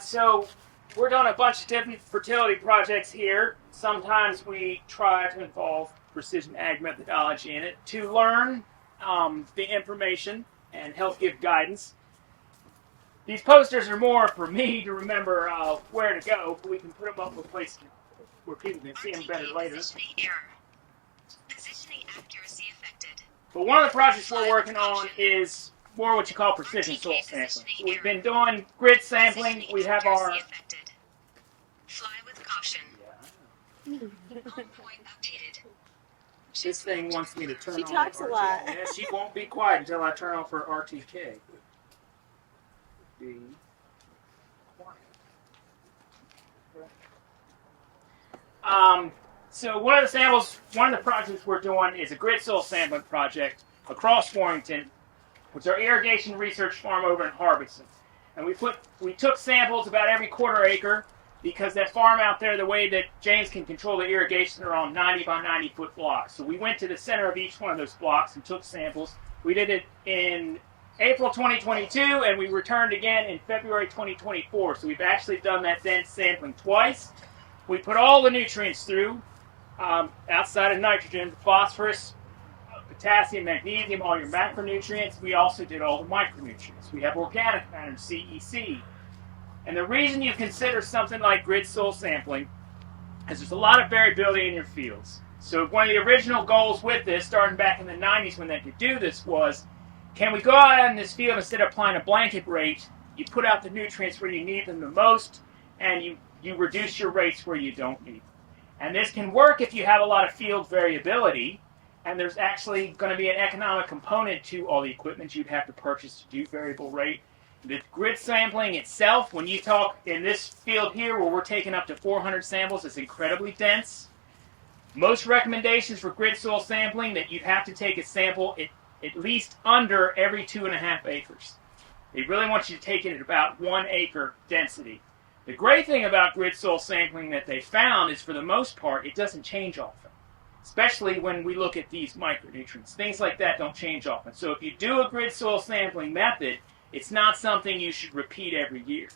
So we're doing a bunch of different fertility projects here. Sometimes we try to involve precision ag methodology in it to learn the information and help give guidance. These posters are more for me to remember where to go, but we can put them up in a place where people can see them better later. Positioning accuracy affected. But one of the projects we're working on is more what you call precision soil sampling. So we've been doing grid sampling. We have our... Fly with caution. This thing wants me to turn on. She talks a lot. Yeah, she won't be quiet until I turn off her RTK. Be quiet. So one of the projects we're doing is a grid soil sampling project across Warrington, which is our irrigation research farm over in Harbison. And we took samples about every quarter acre, because that farm out there, the way that James can control the irrigation, are on 90 by 90 foot blocks. So we went to the center of each one of those blocks and took samples. We did it in April 2022, and we returned again in February 2024. So we've actually done that dense sampling twice. We put all the nutrients through, outside of nitrogen, phosphorus, potassium, magnesium, all your macronutrients. We also did all the micronutrients. We have organic matter, CEC. And the reason you consider something like grid soil sampling is there's a lot of variability in your fields. So one of the original goals with this, starting back in the 90s when they could do this, was, can we go out in this field, instead of applying a blanket rate, you put out the nutrients where you need them the most, and you reduce your rates where you don't need them. And this can work if you have a lot of field variability, and there's actually going to be an economic component to all the equipment you'd have to purchase to do variable rate. The grid sampling itself, when you talk in this field here where we're taking up to 400 samples, is incredibly dense. Most recommendations for grid soil sampling that you have to take a sample at least under every 2.5 acres. They really want you to take it at about 1 acre density. The great thing about grid soil sampling that they found is, for the most part, it doesn't change often. Especially when we look at these micronutrients. Things like that don't change often. So if you do a grid soil sampling method, it's not something you should repeat every year.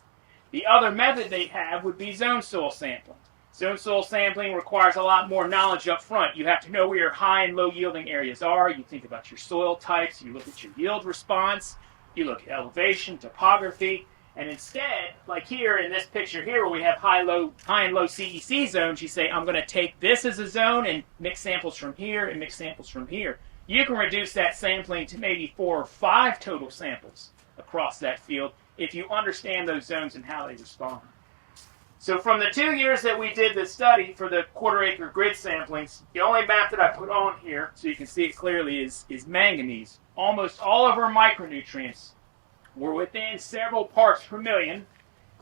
The other method they have would be zone soil sampling. Zone soil sampling requires a lot more knowledge up front. You have to know where your high and low yielding areas are. You think about your soil types. You look at your yield response. You look at elevation, topography. And instead, like here in this picture here where we have high and low CEC zones, you say, I'm going to take this as a zone and mix samples from here and mix samples from here. You can reduce that sampling to maybe 4 or 5 total samples across that field if you understand those zones and how they respond. So from the 2 years that we did this study for the quarter acre grid samplings, the only map that I put on here so you can see it clearly is manganese. Almost all of our micronutrients were within several parts per million.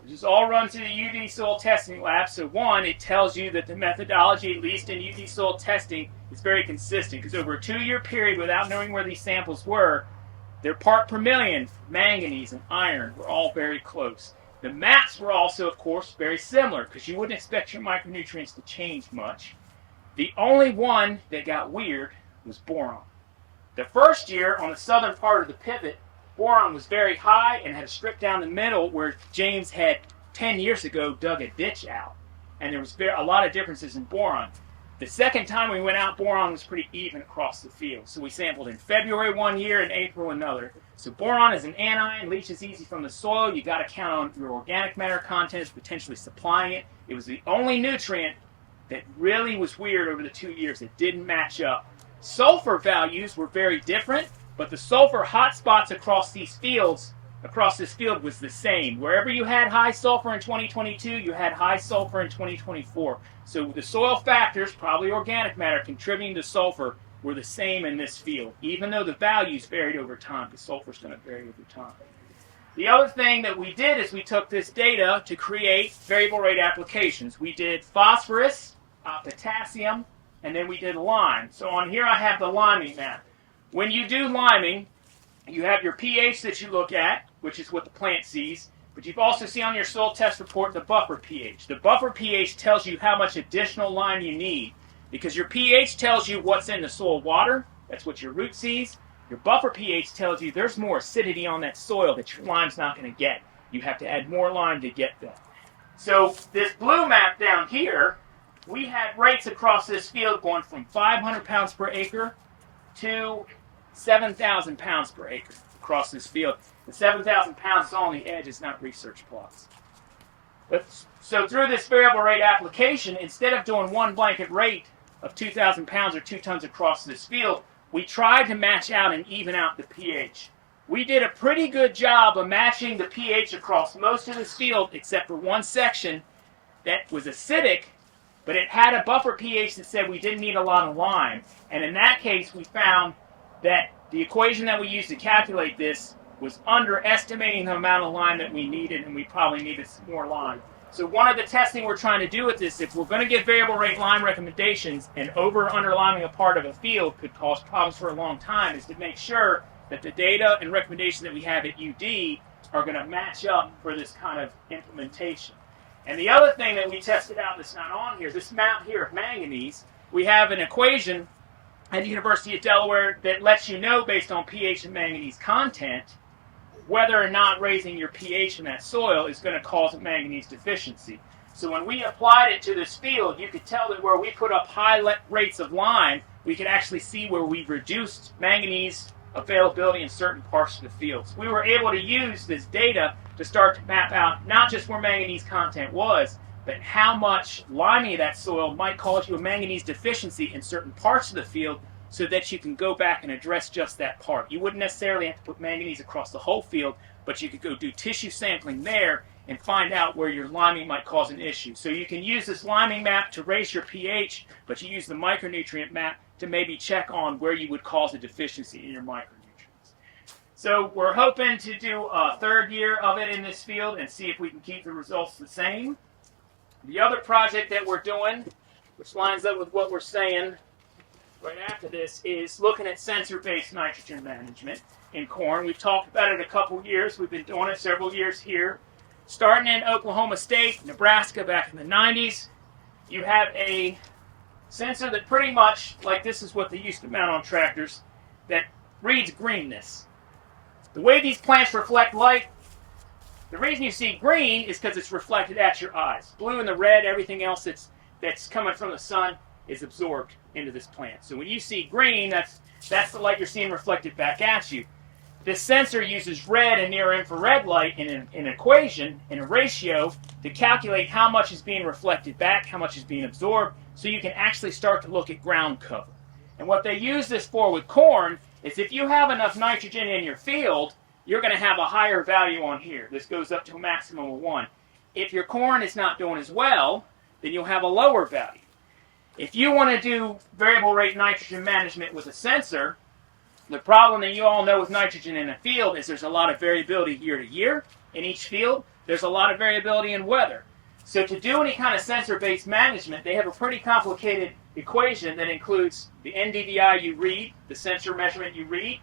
This is all run through the UV soil testing lab. So one, it tells you that the methodology, at least in UV soil testing, is very consistent, because over a 2-year period, without knowing where these samples were, their part per million, manganese and iron, were all very close. The maps were also, of course, very similar, because you wouldn't expect your micronutrients to change much. The only one that got weird was boron. The first year, on the southern part of the pivot, boron was very high and had a strip down the middle where James had 10 years ago dug a ditch out. And there was a lot of differences in boron. The second time we went out, boron was pretty even across the field. So we sampled in February one year and April another. So boron is an anion, leaches easy from the soil. You got to count on your organic matter content as potentially supplying it. It was the only nutrient that really was weird over the 2 years. It didn't match up. Sulfur values were very different, but the sulfur hotspots across this field was the same. Wherever you had high sulfur in 2022, you had high sulfur in 2024. So the soil factors, probably organic matter, contributing to sulfur, were the same in this field, even though the values varied over time, because sulfur is going to vary over time. The other thing that we did is we took this data to create variable rate applications. We did phosphorus, potassium, and then we did lime. So on here I have the liming map. When you do liming, you have your pH that you look at, which is what the plant sees, but you've also seen on your soil test report the buffer pH. The buffer pH tells you how much additional lime you need, because your pH tells you what's in the soil water. That's what your root sees. Your buffer pH tells you there's more acidity on that soil that your lime's not going to get. You have to add more lime to get that. So this blue map down here, we had rates across this field going from 500 pounds per acre to 7,000 pounds per acre across this field. The 7,000 pounds is on the edge, it's not research plots. So through this variable rate application, instead of doing one blanket rate of 2,000 pounds or 2 tons across this field, we tried to match out and even out the pH. We did a pretty good job of matching the pH across most of this field, except for one section that was acidic, but it had a buffer pH that said we didn't need a lot of lime. And in that case, we found that the equation that we used to calculate this was underestimating the amount of lime that we needed, and we probably needed some more lime. So one of the testing we're trying to do with this, if we're going to give variable rate lime recommendations, and over or under liming a part of a field could cause problems for a long time, is to make sure that the data and recommendations that we have at UD are going to match up for this kind of implementation. And the other thing that we tested out that's not on here, this map here of manganese, we have an equation at the University of Delaware that lets you know, based on pH and manganese content, whether or not raising your pH in that soil is going to cause a manganese deficiency. So when we applied it to this field, you could tell that where we put up high rates of lime, we could actually see where we reduced manganese availability in certain parts of the field. So we were able to use this data to start to map out not just where manganese content was, but how much liming of that soil might cause you a manganese deficiency in certain parts of the field, so that you can go back and address just that part. You wouldn't necessarily have to put manganese across the whole field, but you could go do tissue sampling there and find out where your liming might cause an issue. So you can use this liming map to raise your pH, but you use the micronutrient map to maybe check on where you would cause a deficiency in your micronutrients. So we're hoping to do a third year of it in this field and see if we can keep the results the same. The other project that we're doing, which lines up with what we're saying right after this, is looking at sensor-based nitrogen management in corn. We've talked about it a couple years. We've been doing it several years here. Starting in Oklahoma State, Nebraska back in the 90s, you have a sensor that pretty much, like this is what they used to mount on tractors, that reads greenness. The way these plants reflect light, the reason you see green is because it's reflected at your eyes. Blue and the red, everything else that's coming from the sun is absorbed into this plant. So when you see green, that's the light you're seeing reflected back at you. This sensor uses red and near infrared light in an equation, in a ratio, to calculate how much is being reflected back, how much is being absorbed, so you can actually start to look at ground cover. And what they use this for with corn is if you have enough nitrogen in your field, you're going to have a higher value on here. This goes up to a maximum of 1. If your corn is not doing as well, then you'll have a lower value. If you want to do variable rate nitrogen management with a sensor, the problem that you all know with nitrogen in a field is there's a lot of variability year to year in each field. There's a lot of variability in weather. So to do any kind of sensor-based management, they have a pretty complicated equation that includes the NDVI you read, the sensor measurement you read,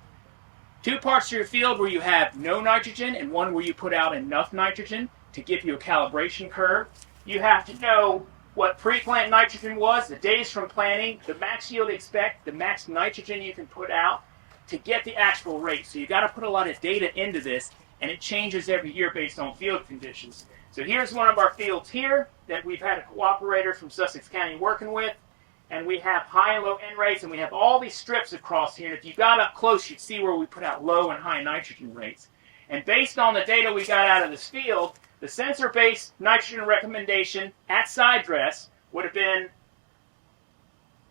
2 parts of your field where you have no nitrogen and 1 where you put out enough nitrogen to give you a calibration curve. You have to know what pre-plant nitrogen was, the days from planting, the max yield expect, the max nitrogen you can put out to get the actual rate. So you got to put a lot of data into this, and it changes every year based on field conditions. So here's one of our fields here that we've had a cooperator from Sussex County working with, and we have high and low N rates, and we have all these strips across here. And if you got up close, you'd see where we put out low and high nitrogen rates. And based on the data we got out of this field, the sensor-based nitrogen recommendation at side dress would have been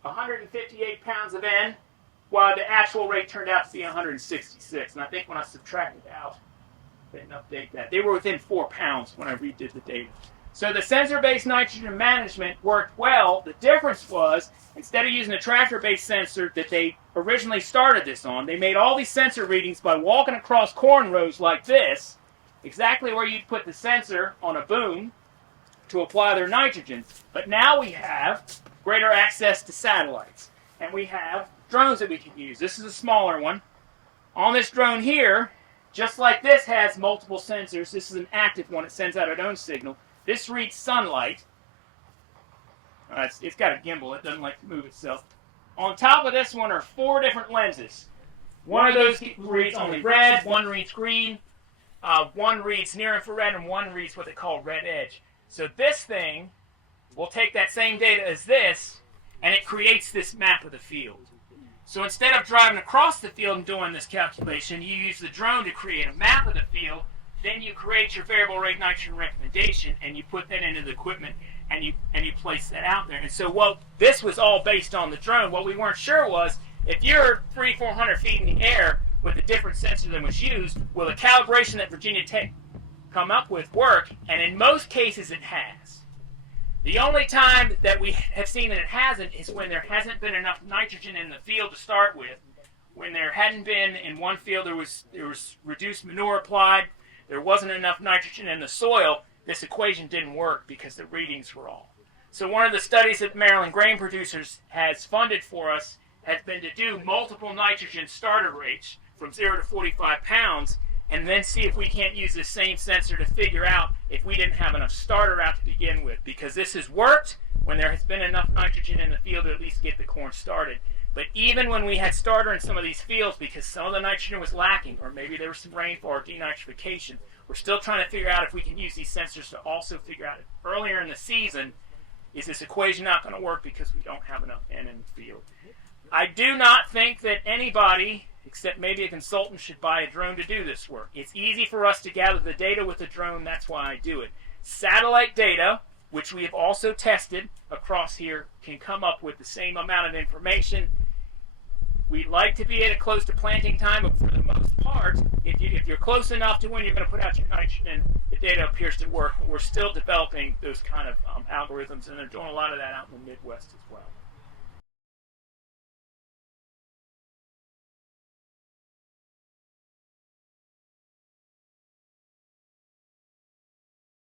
158 pounds of N, while the actual rate turned out to be 166. And I think when I subtracted out, I didn't update that. They were within 4 pounds when I redid the data. So the sensor-based nitrogen management worked well. The difference was, instead of using a tractor-based sensor that they originally started this on, they made all these sensor readings by walking across corn rows like this, exactly where you'd put the sensor on a boom to apply their nitrogen. But now we have greater access to satellites, and we have drones that we can use. This is a smaller one. On this drone here, just like this has multiple sensors, this is an active one. It sends out its own signal. This reads sunlight. It's got a gimbal. It doesn't like to move itself. On top of this one are 4 different lenses. One of those reads only red, 1 reads green, One reads near infrared and one reads what they call red edge. So this thing will take that same data as this, and it creates this map of the field. So instead of driving across the field and doing this calculation, you use the drone to create a map of the field. Then you create your variable rate nitrogen recommendation, and you put that into the equipment, and you place that out there. And so, this was all based on the drone. What we weren't sure was, if you're 300-400 feet in the air with a different sensor than was used, will the calibration that Virginia Tech come up with work? And in most cases, it has. The only time that we have seen that it hasn't is when there hasn't been enough nitrogen in the field to start with. When there hadn't been, in one field there was reduced manure applied, there wasn't enough nitrogen in the soil, this equation didn't work because the readings were off. So one of the studies that Maryland Grain Producers has funded for us has been to do multiple nitrogen starter rates from 0 to 45 pounds, and then see if we can't use the same sensor to figure out if we didn't have enough starter out to begin with, because this has worked when there has been enough nitrogen in the field to at least get the corn started. But even when we had starter in some of these fields, because some of the nitrogen was lacking, or maybe there was some rainfall or denitrification, we're still trying to figure out if we can use these sensors to also figure out if earlier in the season, is this equation not going to work because we don't have enough N in the field. I do not think that anybody, except maybe a consultant, should buy a drone to do this work. It's easy for us to gather the data with the drone, that's why I do it. Satellite data, which we have also tested across here, can come up with the same amount of information. We'd like to be at close to planting time, but for the most part, if you're close enough to when you're going to put out your nitrogen, the data appears to work. But we're still developing those kind of algorithms, and they're doing a lot of that out in the Midwest as well.